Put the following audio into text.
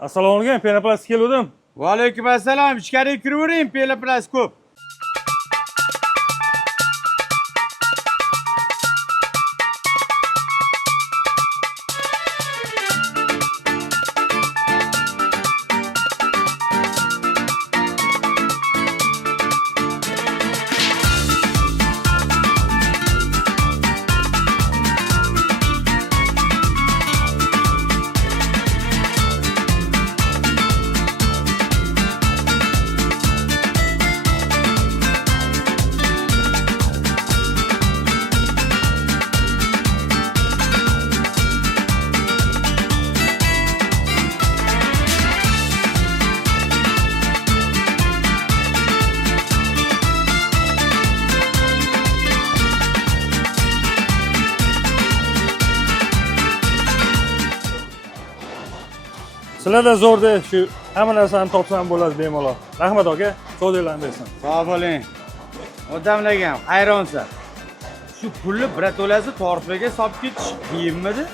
Assalomu alaykum, Penoplast keldim. Va alaykum assalom. Ichkariga kiravering, Penoplast ko'p. Sizlarda zo'rda shu hamma narsani topsam bo'ladi bemalol. Rahmat aka, savdolarni bersin. Sog' bo'ling. Odamlarga ham hayronsan. Shu pulni birato'lasi torpaga solib ketish qiyinmidi?